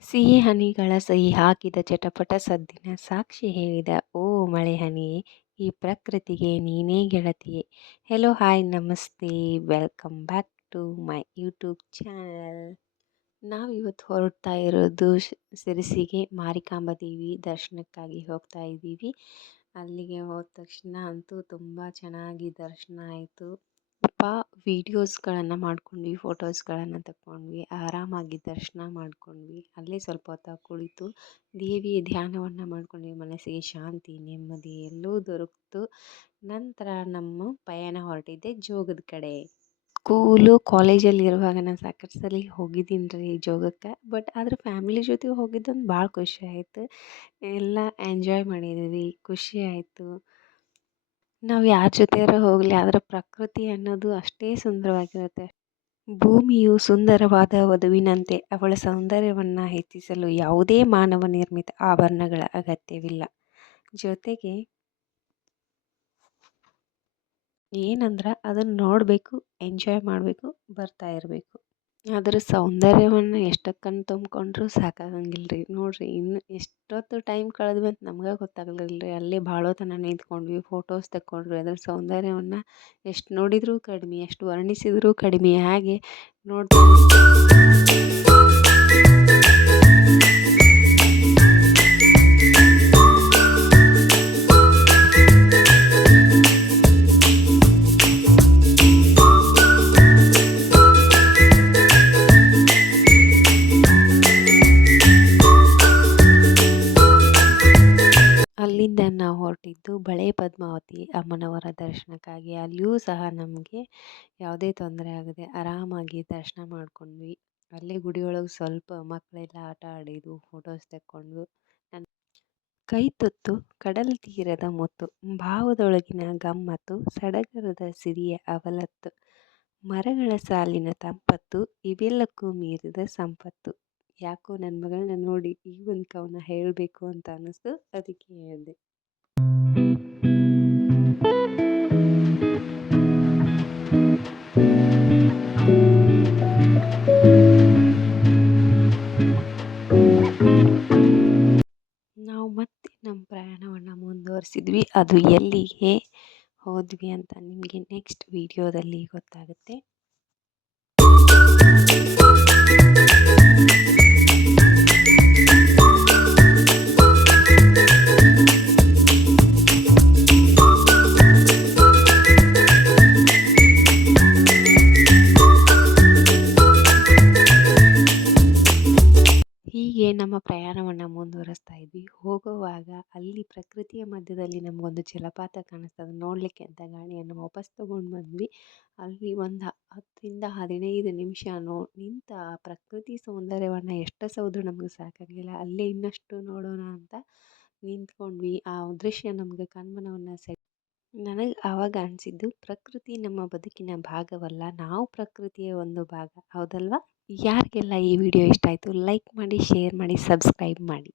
ಸಿಹಿ ಹನಿಗಳ ಸಹಿ ಹಾಕಿದ ಚಟಪಟ ಸದ್ದಿನ ಸಾಕ್ಷಿ ಹೇಳಿದ ಓ ಮಳೆ ಹನಿಯೇ ಈ ಪ್ರಕೃತಿಗೆ ನೀನೇ ಗೆಳತಿಯೇ. ಹೆಲೋ ಹಾಯ್ ನಮಸ್ತೆ, welcome back to my YouTube channel. ನಾವಿವತ್ತು ಹೊರಡ್ತಾ ಇರೋದು ಸಿರಸಿಗೆ ಮಾರಿಕಾಂಬ ದೇವಿ ದರ್ಶನಕ್ಕಾಗಿ ಹೋಗ್ತಾ ಇದ್ದೀವಿ. ಅಲ್ಲಿಗೆ ಹೋದ ತಕ್ಷಣ ಅಂತೂ ತುಂಬ ಚೆನ್ನಾಗಿ ದರ್ಶನ ಆಯಿತು. ವೀಡಿಯೋಸ್ಗಳನ್ನು ಮಾಡ್ಕೊಂಡ್ವಿ, ಫೋಟೋಸ್ಗಳನ್ನು ತಗೊಂಡ್ವಿ, ಆರಾಮಾಗಿ ದರ್ಶನ ಮಾಡ್ಕೊಂಡ್ವಿ. ಅಲ್ಲೇ ಸ್ವಲ್ಪ ಹೊತ್ತು ಕುಳಿತು ದೇವಿಯ ಧ್ಯಾನವನ್ನು ಮಾಡ್ಕೊಂಡ್ವಿ. ಮನಸ್ಸಿಗೆ ಶಾಂತಿ, ನೆಮ್ಮದಿ ಎಲ್ಲವೂ ದೊರಕಿತು. ನಂತರ ನಮ್ಮ ಪಯಣ ಹೊರಟಿದ್ದೆ ಜೋಗದ ಕಡೆ. ಸ್ಕೂಲು ಕಾಲೇಜಲ್ಲಿ ಇರುವಾಗ ನಾನು ಸಾಕಷ್ಟು ಸಲ ಹೋಗಿದ್ದೀನಿ ರೀ ಜೋಗಕ್ಕೆ. ಬಟ್ ಆದರೆ ಫ್ಯಾಮಿಲಿ ಜೊತೆ ಹೋಗಿದ್ದೊಂದು ಭಾಳ ಖುಷಿ ಆಯಿತು. ಎಲ್ಲ ಎಂಜಾಯ್ ಮಾಡಿದ್ವಿ, ಖುಷಿ ಆಯಿತು. ನಾವು ಯಾರ ಜೊತೆಯಾರ ಹೋಗಲಿ, ಆದರೆ ಪ್ರಕೃತಿ ಅನ್ನೋದು ಅಷ್ಟೇ ಸುಂದರವಾಗಿರುತ್ತೆ. ಭೂಮಿಯು ಸುಂದರವಾದ ವಧುವಿನಂತೆ, ಅವಳ ಸೌಂದರ್ಯವನ್ನು ಹೆಚ್ಚಿಸಲು ಯಾವುದೇ ಮಾನವ ನಿರ್ಮಿತ ಆಭರಣಗಳ ಅಗತ್ಯವಿಲ್ಲ. ಜೊತೆಗೆ ಏನಂದ್ರೆ ಅದನ್ನು ನೋಡಬೇಕು, ಎಂಜಾಯ್ ಮಾಡಬೇಕು, ಬರ್ತಾ ಇರಬೇಕು. ಅದರ ಸೌಂದರ್ಯವನ್ನು ಎಷ್ಟಕ್ಕನ್ನು ತುಂಬಿಕೊಂಡ್ರೂ ಸಾಕಾಗಂಗಿಲ್ಲ ರೀ. ನೋಡಿರಿ, ಇನ್ನು ಎಷ್ಟೊತ್ತು ಟೈಮ್ ಕಳೆದ್ವಿ ಅಂತ ನಮ್ಗೆ ಗೊತ್ತಾಗಲಿಲ್ಲ ರೀ. ಅಲ್ಲೇ ಭಾಳ ಹೊತ್ತು ನಿಂತ್ಕೊಂಡ್ವಿ, ಫೋಟೋಸ್ ತಗೊಂಡ್ವಿ. ಅದರ ಸೌಂದರ್ಯವನ್ನು ಎಷ್ಟು ನೋಡಿದರೂ ಕಡಿಮೆ, ಎಷ್ಟು ವರ್ಣಿಸಿದರೂ ಕಡಿಮೆ. ಹಾಗೆ ನೋಡ್ತಾ ಅಲ್ಲಿಂದ ನಾವು ಹೊರಟಿದ್ದು ಬಳೆ ಪದ್ಮಾವತಿ ಅಮ್ಮನವರ ದರ್ಶನಕ್ಕಾಗಿ. ಅಲ್ಲಿಯೂ ಸಹ ನಮಗೆ ಯಾವುದೇ ತೊಂದರೆ ಆಗದೆ ಆರಾಮಾಗಿ ದರ್ಶನ ಮಾಡ್ಕೊಂಡ್ವಿ. ಅಲ್ಲೇ ಗುಡಿಯೊಳಗೆ ಸ್ವಲ್ಪ ಮಕ್ಕಳೆಲ್ಲ ಆಟ ಆಡಿದ್ವು, ಫೋಟೋಸ್ ತೆಕ್ಕೊಂಡ್ವು. ಕೈ ತುತ್ತು ಕಡಲ ತೀರದ ಮುತ್ತು, ಭಾವದೊಳಗಿನ ಗಮ್ಮತ್ತು, ಸಡಗರದ ಸಿರಿಯ ಅವಲತ್ತು, ಮರಗಳ ಸಾಲಿನ ತಂಪತ್ತು, ಇವೆಲ್ಲಕ್ಕೂ ಮೀರಿದ ಸಂಪತ್ತು. ಯಾಕೋ ನನ್ನ ಮಗಳನ್ನ ನೋಡಿ ಈ ಒಂದು ಕವನ ಹೇಳಬೇಕು ಅಂತ ಅನ್ನಿಸ್ತು, ಅದಕ್ಕೆ ಹೇಳಿದೆ. ನಾವು ಮತ್ತೆ ನಮ್ಮ ಪ್ರಯಾಣವನ್ನು ಮುಂದುವರಿಸಿದ್ವಿ. ಅದು ಎಲ್ಲಿಗೆ ಹೋದ್ವಿ ಅಂತ ನಿಮಗೆ ನೆಕ್ಸ್ಟ್ ವಿಡಿಯೋದಲ್ಲಿ ಗೊತ್ತಾಗುತ್ತೆ. ಹೀಗೆ ನಮ್ಮ ಪ್ರಯಾಣವನ್ನು ಮುಂದುವರಿಸ್ತಾ ಇದ್ವಿ. ಹೋಗುವಾಗ ಅಲ್ಲಿ ಪ್ರಕೃತಿಯ ಮಧ್ಯದಲ್ಲಿ ನಮಗೊಂದು ಜಲಪಾತ ಕಾಣಿಸ್ತದೆ. ನೋಡಲಿಕ್ಕೆ ಅಂತ ಗಾಡಿಯನ್ನು ವಾಪಸ್ ತೊಗೊಂಡು ಬಂದ್ವಿ. ಅಲ್ಲಿ ಒಂದು 10ರಿಂದ 15 ನಿಮಿಷ ನಿಂತ ಪ್ರಕೃತಿ ಸೌಂದರ್ಯವನ್ನು ಎಷ್ಟು ಸೌದ್ರು ನಮಗೆ ಸಾಕಾಗಲಿಲ್ಲ. ಅಲ್ಲೇ ಇನ್ನಷ್ಟು ನೋಡೋಣ ಅಂತ ನಿಂತ್ಕೊಂಡ್ವಿ. ಆ ದೃಶ್ಯ ನಮಗೆ ಕಣ್ಮನವನ್ನು ನನಗೆ ಆವಾಗ ಅನಿಸಿದ್ದು, ಪ್ರಕೃತಿ ನಮ್ಮ ಬದುಕಿನ ಭಾಗವಲ್ಲ, ನಾವು ಪ್ರಕೃತಿಯ ಒಂದು ಭಾಗ. ಹೌದಲ್ವಾ? ಯಾರಿಗೆಲ್ಲ ಈ ವಿಡಿಯೋ ಇಷ್ಟ ಆಯಿತು ಲೈಕ್ ಮಾಡಿ, ಶೇರ್ ಮಾಡಿ, ಸಬ್ಸ್ಕ್ರೈಬ್ ಮಾಡಿ.